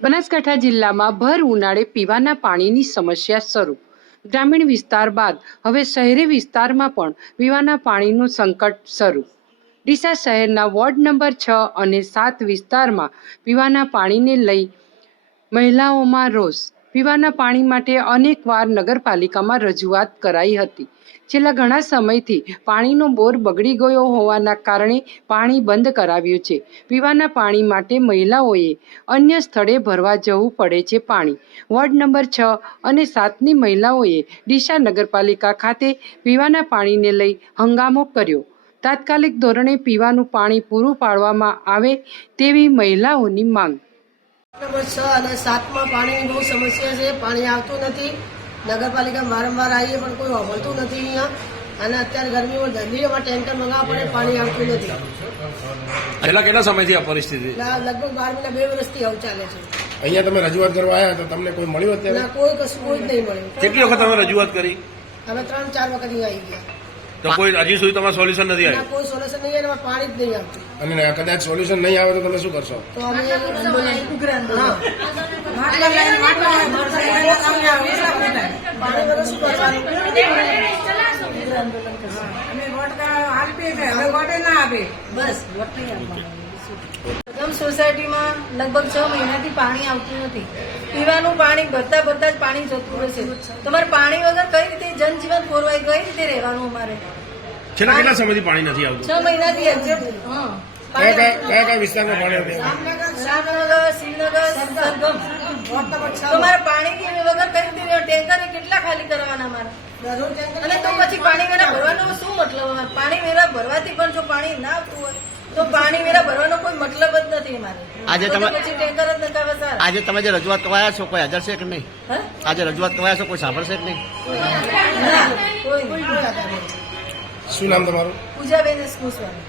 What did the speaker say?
બનાસકાંઠા જિલ્લામાં ભર ઉનાળે પીવાના પાણીની સમસ્યા શરૂ. ગ્રામીણ વિસ્તાર બાદ હવે શહેરી વિસ્તારમાં પણ પીવાના પાણીનું સંકટ શરૂ. ડીસા શહેરના વોર્ડ નંબર છ અને સાત વિસ્તારમાં પીવાના પાણીને લઈ મહિલાઓમાં રોષ. પીવાના પાણી માટે અનેકવાર નગરપાલિકામાં રજૂઆત કરાઈ હતી. છેલ્લા ઘણા સમયથી પાણીનો બોર બગડી ગયો હોવાના કારણે પાણી બંધ કરાવ્યું છે. પીવાના પાણી માટે મહિલાઓએ અન્ય સ્થળે ભરવા જવું પડે છે પાણી. વોર્ડ નંબર છ અને સાતની મહિલાઓએ ડીસા નગરપાલિકા ખાતે પીવાના પાણીને લઈ હંગામો કર્યો. તાત્કાલિક ધોરણે પીવાનું પાણી પૂરું પાડવામાં આવે તેવી મહિલાઓની માંગ. નંબર છ અને સાતમાં પાણીની બહુ સમસ્યા છે. પાણી આવતું નથી. નગરપાલિકા વારંવાર આવીએ પણ કોઈ હોભળતું નથી અહીંયા. અને અત્યારે ગરમીમાં જલ્દીમાં ટેન્કર મંગાવવા પડે પાણી આવતું નથી. છેલ્લા કેટલા સમયથી આ પરિસ્થિતિ? લગભગ બાર મહિના બે વર્ષથી આવું ચાલે છે. અહીંયા તમે રજૂઆત કરવા આવ્યા તો તમને કોઈ મળ્યું અત્યારે? કોઈ કશું કોઈ જ નહીં મળ્યું. કેટલી વખત તમે રજૂઆત કરી? અમે ત્રણ ચાર વખત અહીંયા આવી ગયા. તો કોઈ હજી સુધી તમારે સોલ્યુશન નથી આવ્યું કોઈ સોલ્યુશન નહીં આવે પાણી જ નહીં આવતું અને કદાચ સોલ્યુશન નહીં આવે તો તમે શું કરશો તો અમે હા પાણી વગર શું કરવાનું ગમ સોસાયટીમાં લગભગ છ મહિનાથી પાણી આવતું નથી પીવાનું પાણી ભરતા ભરતા જ પાણી જતું રહેશે તમારે પાણી વગર કઈ રીતે અમારે. છેલ્લા કેટલા સમયથી પાણી નથી આવતું? છ મહિનાથી એક્ઝેક્ટ હા. કયા કયા કયા કયા વિસ્તારમાં પાણી નથી રામનગર શ્રીનગર સરગમ. તમારે પાણી વગર કઈ રીતે કેટલા ખાલી કરવાના મારે? અને તો પછી પાણી વેરા ભરવાનો શું મતલબ? અમારે? પાણી વેરા ભરવાથી પણ જો પાણી ના આવતું હોય તો પાણી વેરા ભરવાનો કોઈ મતલબ જ નથી આજે તમે- ટેન્કર જ નખાવે સારા આજે તમે જે રજૂઆત કરાયા છો કોઈ હાજર છે કે નહીં? હે? આજે રજૂઆત કરાયા છો કોઈ સાંભળશે કે નહીં. શું નામ તમારું? પૂજાબેન કુશવાણી